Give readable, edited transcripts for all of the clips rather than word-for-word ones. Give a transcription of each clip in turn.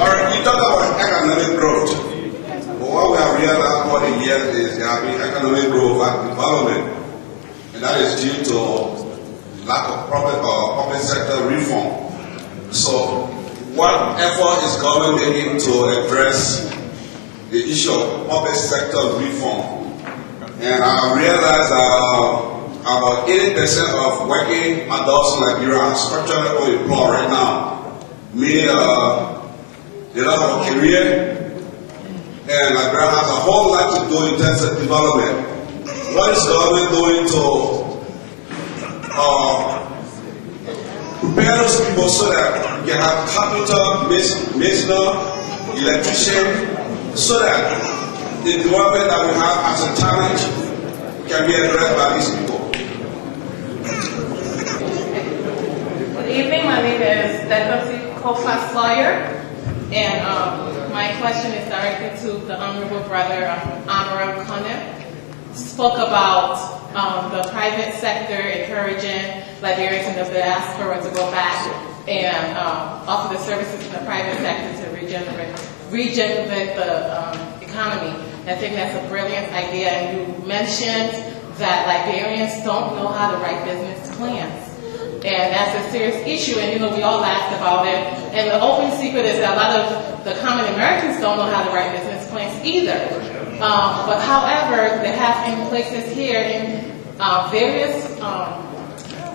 Alright, you talk about economic growth. But what we have realized over the years is there have been economic growth and development. And that is due to lack of public sector reform. So, what effort is government making to address the issue of public sector reform? And I realized about 80% of working adults in Liberia are structurally unemployed right now, meaning they don't have a career, and Liberia has a whole lot to do in terms of development. What is government doing to prepare those people so that you can have carpenter, mason, electrician, so that the development that we have as a challenge can be addressed by these people? Good evening, my name is Deputy Co-Class Lawyer, and my question is directed to the Honorable Brother Amaram Kone. Spoke about the private sector encouraging Liberians in the diaspora to go back and offer the services in the private sector to regenerate the economy. I think that's a brilliant idea, and you mentioned that Liberians don't know how to write business plans. And that's a serious issue, and we all laughed about it. And the open secret is that a lot of the common Americans don't know how to write business plans either. But however, they have in places here in various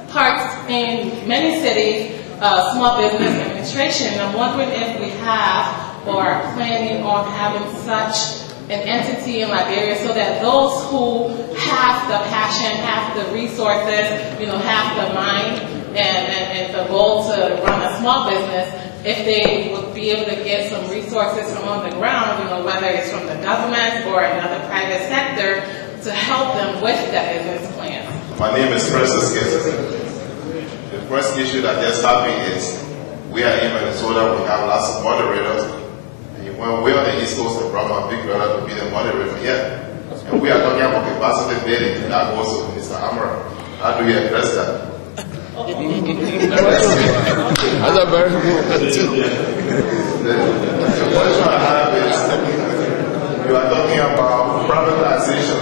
parts in many cities, small business administration. And I'm wondering if we have or are planning on having such an entity in Liberia so that those who have the passion, have the resources, have the mind and the goal to run a small business, if they would be able to get some resources from on the ground, whether it's from the government or another private sector, to help them with that business plan. My name is Francis Gibbs. The first issue that just happened is we are in Minnesota, we have lots of moderators. And when we're on the East Coast, I brought my big brother to be the moderator here. And we are talking about capacity building that goes to Mr. Amara. How do you address that? That's a very good question. The question I have is, you are talking about privatization.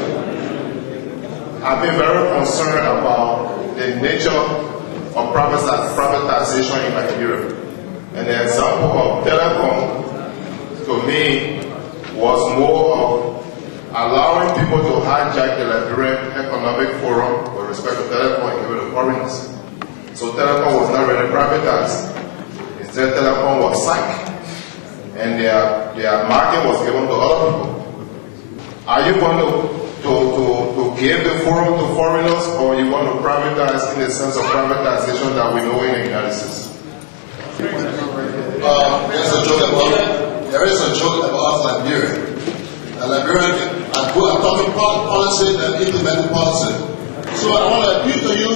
I've been very concerned about the nature of privatization in Liberia. And the example of telecom, to me, was more of allowing people to hijack the Liberian Economic Forum with respect to telecom and give it to foreigners. So telecom was not really privatized. Instead, telecom was sank, and their market was given to other people. Are you going to give the forum to foreigners, or are you going to privatize in the sense of privatization that we know in the United States? There is a joke about Liberia. Liberia are talking policy and implementing policy. So I want to appeal to you,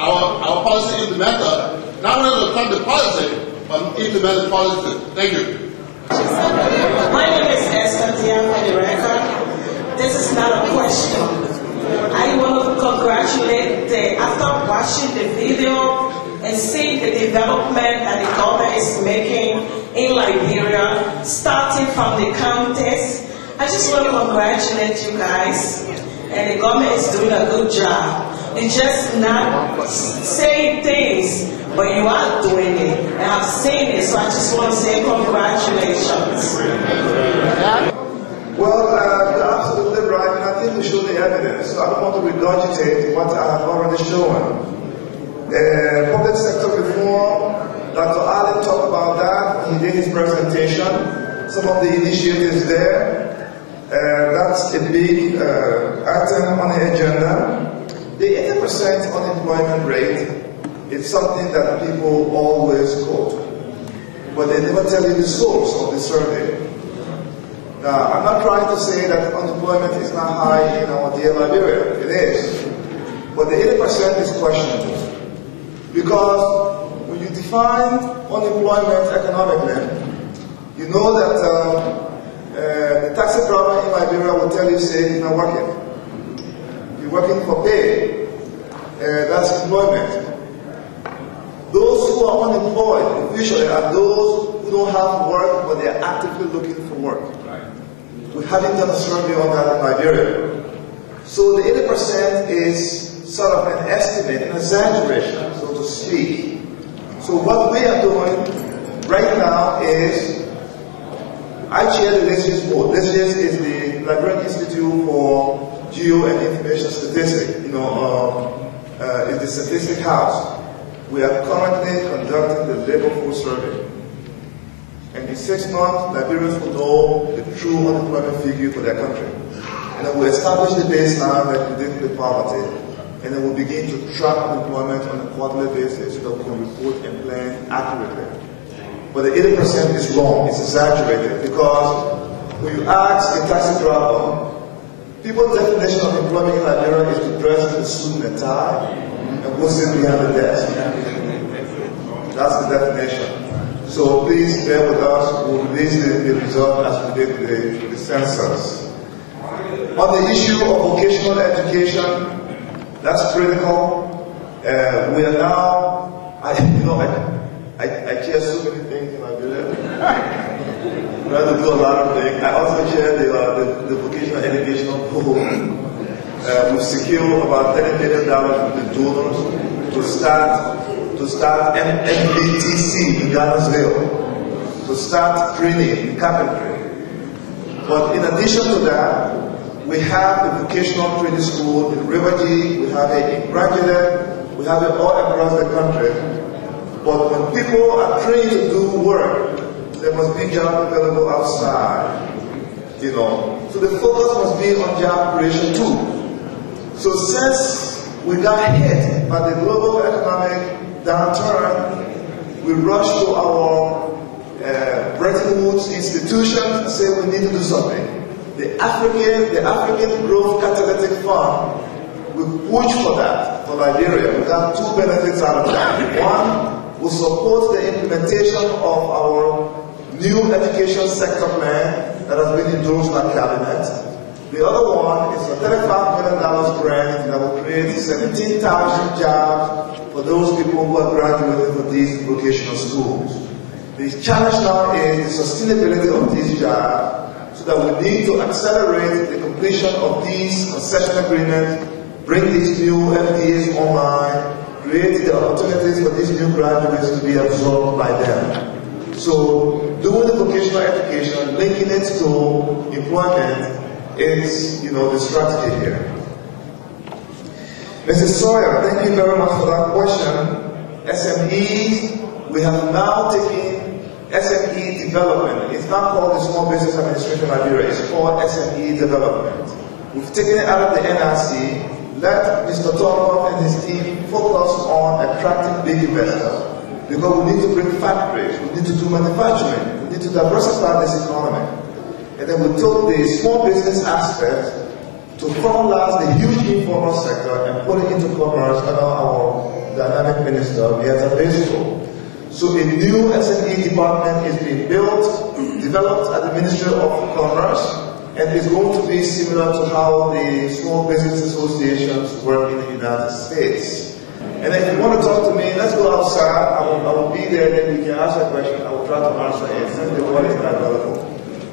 our policy implementer, not only to come to policy, but implement the policy. Thank you. My name is Esther Dian for the record. This is not a question. I want to congratulate after watching the video and seeing the development that the government is making in Liberia, starting from the counties. I just want to congratulate you guys, and the government is doing a good job. It's just not saying things, but you are doing it, and I've seen it, so I just want to say congratulations. Well, you're absolutely right, and I think we show the evidence. So I don't want to regurgitate what I have already shown. Public sector reform, Dr. Ali talked about that. He did his presentation. Some of the initiatives there. That's a big item on the agenda. The 80% unemployment rate is something that people always quote, but they never tell you the source of the survey. Now, I'm not trying to say that unemployment is not high in our dear Liberia. It is. But the 80% is questionable. Because when you define unemployment economically, you know that the taxi driver in Liberia will tell you, say, you're not working. You're working for pay. That's employment. who are unemployed usually are those who don't have work, but they are actively looking for work. We haven't done a survey on that in Liberia. So the 80% is sort of an estimate, an exaggeration, so to speak. So what we are doing right now is, I chair the Legislative Board. Legislative is the Liberian Institute for Geo and Information Statistics. It's the statistic house. We are currently conducting the labor force survey. And in 6 months, Liberians will know the true unemployment figure for their country. And then we'll establish the baseline that predicts poverty. And then we'll begin to track unemployment on a quarterly basis so that we can report and plan accurately. But the 80% is wrong, it's exaggerated, because when you ask a taxi driver, people's definition of employment in Liberia is to dress in a suit and a tie and go sit behind the desk. That's the definition. So please bear with us. We'll release the result as we did the census. On the issue of vocational education, that's critical. We are now, I chair so many things in Liberia. We have to do a lot of things. I also chair the vocational educational program. We've secured about $30 million from the donors to start MBTC in Ghana's to start training in carpentry. But in addition to that, we have the vocational training school in Rivergy, we have it in Brangere, we have it all across the country. But when people are trained to do work, there must be jobs available outside. So the focus must be on job creation too. So since we got hit by the global economic downturn, we rushed to our Bretton Woods institutions and said we need to do something. The African Growth Catalytic Fund, we push for that for Liberia. We got two benefits out of that. One, will support the implementation of our new education sector plan that has been endorsed by Cabinet. The other one is a $35 million grant that will create 17,000 jobs for those people who are graduating from these vocational schools. The challenge now is the sustainability of these jobs, so that we need to accelerate the completion of these concession agreements, bring these new FDAs online, create the opportunities for these new graduates to be absorbed by them. So doing the vocational education, linking it to employment is, the strategy here. Mrs. Sawyer, thank you very much for that question. SMEs, we have now taken SME development. It's not called the Small Business Administration of Liberia, it's called SME development. We've taken it out of the NRC, let Mr. Torkov and his team focus on attracting big investors, because we need to bring factories, we need to do manufacturing, we need to diversify this economy. And then we took the small business aspect to formalize the huge informal sector and put it into commerce under our dynamic minister, Vieta Besto. So a new SME department is being built, developed at the Ministry of Commerce, and is going to be similar to how the small business associations work in the United States. And if you want to talk to me, let's go outside. I will be there, then you can ask a question. I will try to answer it since the word is not available.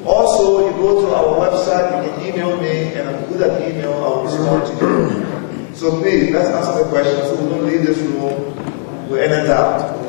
Also, you go to our website, you can email me, and I'm good at email, I will respond to you. So please, let's answer the question so we don't leave this room with any doubt.